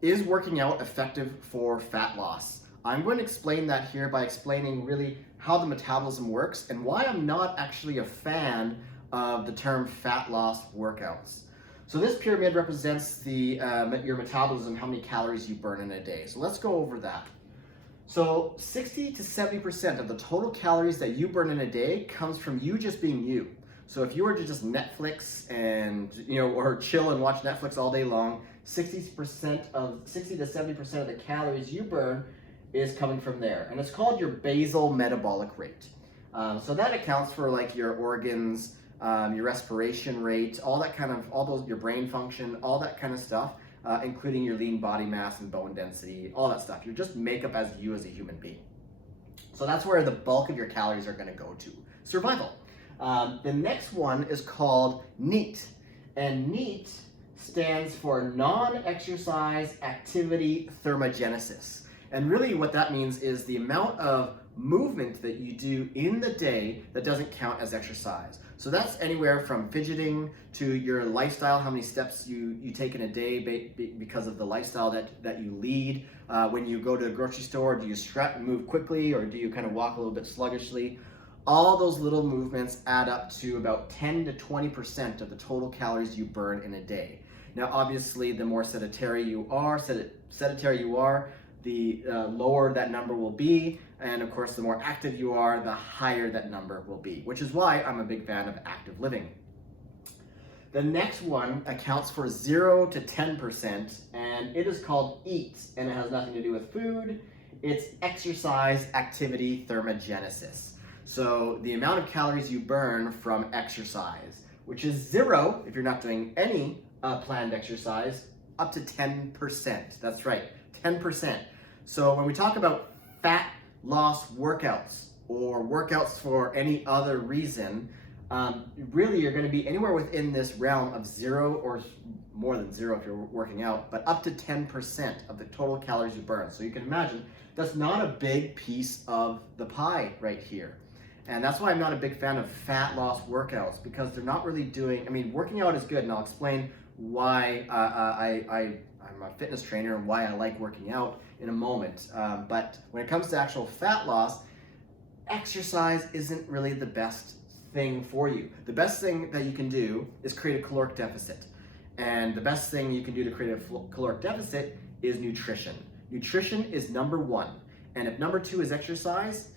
Is working out effective for fat loss? I'm going to explain that here by explaining really how the metabolism works and why I'm not actually a fan of the term fat loss workouts. So this pyramid represents your metabolism, how many calories you burn in a day. So let's go over that. So 60 to 70% of the total calories that you burn in a day comes from you just being you. So if you were to just Netflix and, or chill and watch Netflix all day long, 60 to 70% of the calories you burn is coming from there. And it's called your basal metabolic rate. So that accounts for like your organs, your respiration rate, your brain function, all that kind of stuff, including your lean body mass and bone density, all that stuff. You're just makeup as you as a human being. So that's where the bulk of your calories are going to go to. Survival. The next one is called NEAT, and NEAT stands for non-exercise activity thermogenesis. And really what that means is the amount of movement that you do in the day that doesn't count as exercise. So that's anywhere from fidgeting to your lifestyle, how many steps you take in a day because of the lifestyle that you lead. When you go to a grocery store, do you strut and move quickly, or do you kind of walk a little bit sluggishly? All those little movements add up to about 10 to 20% of the total calories you burn in a day. Now, obviously, the more sedentary you are, the lower that number will be. And of course, the more active you are, the higher that number will be, which is why I'm a big fan of active living. The next one accounts for 0 to 10%, and it is called EAT, and it has nothing to do with food. It's exercise activity thermogenesis. So the amount of calories you burn from exercise, which is 0 if you're not doing any planned exercise, up to 10%. That's right, 10%. So when we talk about fat loss workouts or workouts for any other reason, really you're going to be anywhere within this realm of 0 or more than 0 if you're working out, but up to 10% of the total calories you burn. So you can imagine that's not a big piece of the pie right here. And that's why I'm not a big fan of fat loss workouts, because they're not really working out is good, and I'll explain why I'm a fitness trainer and why I like working out in a moment. But when it comes to actual fat loss, exercise isn't really the best thing for you. The best thing that you can do is create a caloric deficit. And the best thing you can do to create a caloric deficit is nutrition. Nutrition is number 1. And if number 2 is exercise,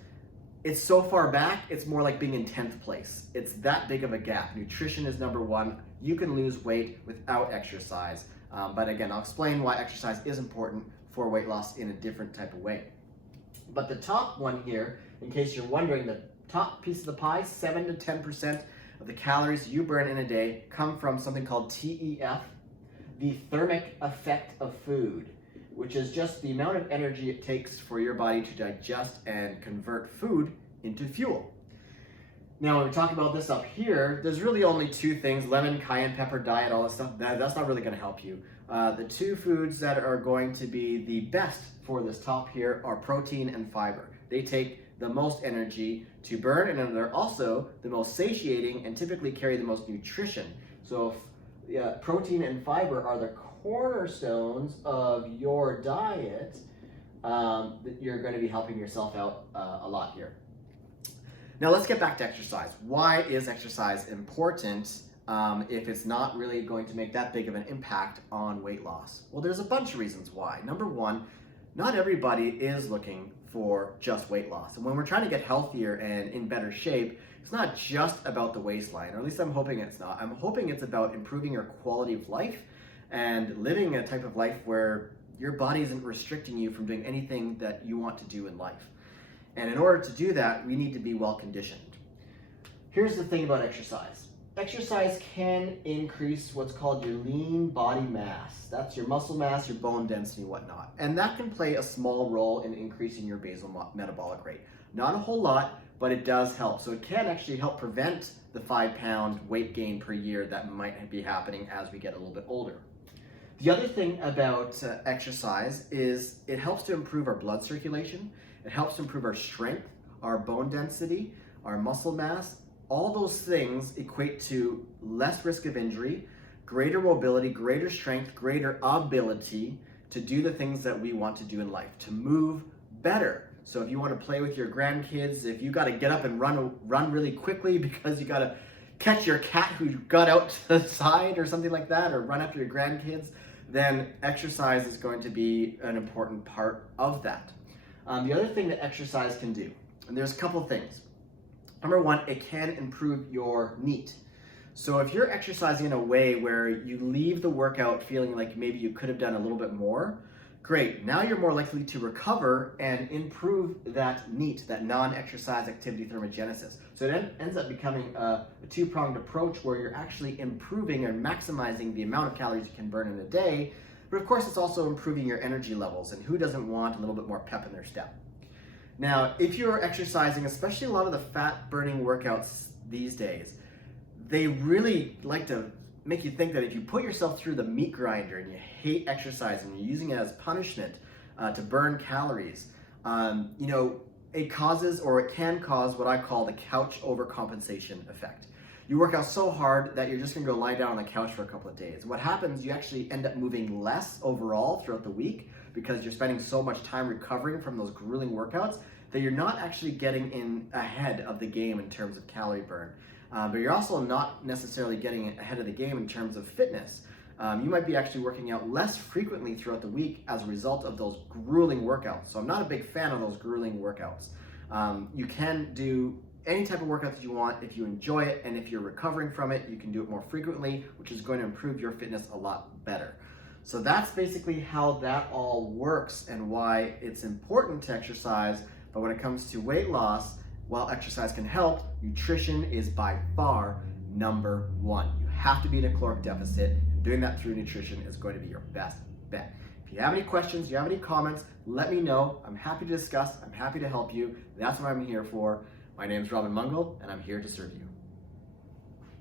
it's so far back, it's more like being in 10th place. It's that big of a gap. Nutrition is number 1. You can lose weight without exercise. But again, I'll explain why exercise is important for weight loss in a different type of way. But the top one here, in case you're wondering, the top piece of the pie, 7 to 10% of the calories you burn in a day come from something called TEF, the thermic effect of food, which is just the amount of energy it takes for your body to digest and convert food into fuel. Now, when we talk about this up here, there's really only 2 things: lemon, cayenne pepper, diet, all this stuff. That's not really going to help you. The 2 foods that are going to be the best for this top here are protein and fiber. They take the most energy to burn, and they're also the most satiating and typically carry the most nutrition. So protein and fiber are the cornerstones of your diet. You're going to be helping yourself out a lot here. Now let's get back to exercise. Why is exercise important if it's not really going to make that big of an impact on weight loss? Well, there's a bunch of reasons why. Number 1, not everybody is looking for just weight loss. And when we're trying to get healthier and in better shape, it's not just about the waistline, or at least I'm hoping it's not. I'm hoping it's about improving your quality of life and living a type of life where your body isn't restricting you from doing anything that you want to do in life. And in order to do that, we need to be well conditioned. Here's the thing about exercise. Exercise can increase what's called your lean body mass. That's your muscle mass, your bone density, whatnot. And that can play a small role in increasing your basal metabolic rate. Not a whole lot, but it does help. So it can actually help prevent the 5-pound weight gain per year that might be happening as we get a little bit older. The other thing about exercise is it helps to improve our blood circulation. It helps to improve our strength, our bone density, our muscle mass. All those things equate to less risk of injury, greater mobility, greater strength, greater ability to do the things that we want to do in life, to move better. So if you want to play with your grandkids, if you got to get up and run really quickly because you got to catch your cat who got out to the side or something like that, or run after your grandkids, then exercise is going to be an important part of that. The other thing that exercise can do, and there's a couple things. Number one, it can improve your NEAT. So if you're exercising in a way where you leave the workout feeling like maybe you could have done a little bit more, great. Now you're more likely to recover and improve that NEAT, that non-exercise activity thermogenesis. So it ends up becoming a two-pronged approach where you're actually improving or maximizing the amount of calories you can burn in a day, but of course it's also improving your energy levels, and who doesn't want a little bit more pep in their step? Now, if you're exercising, especially a lot of the fat-burning workouts these days, they really like to make you think that if you put yourself through the meat grinder and you hate exercise and you're using it as punishment to burn calories, it causes, or it can cause, what I call the couch overcompensation effect. You work out so hard that you're just gonna go lie down on the couch for a couple of days. What happens, you actually end up moving less overall throughout the week because you're spending so much time recovering from those grueling workouts that you're not actually getting in ahead of the game in terms of calorie burn. But you're also not necessarily getting ahead of the game in terms of fitness. You might be actually working out less frequently throughout the week as a result of those grueling workouts. So I'm not a big fan of those grueling workouts. You can do any type of workout that you want if you enjoy it, and if you're recovering from it, you can do it more frequently, which is going to improve your fitness a lot better. So that's basically how that all works and why it's important to exercise. But when it comes to weight loss, while exercise can help, nutrition is by far number one. You have to be in a caloric deficit. Doing that through nutrition is going to be your best bet. If you have any questions, you have any comments, let me know. I'm happy to discuss. I'm happy to help you. That's what I'm here for. My name is Robin Mungal, and I'm here to serve you.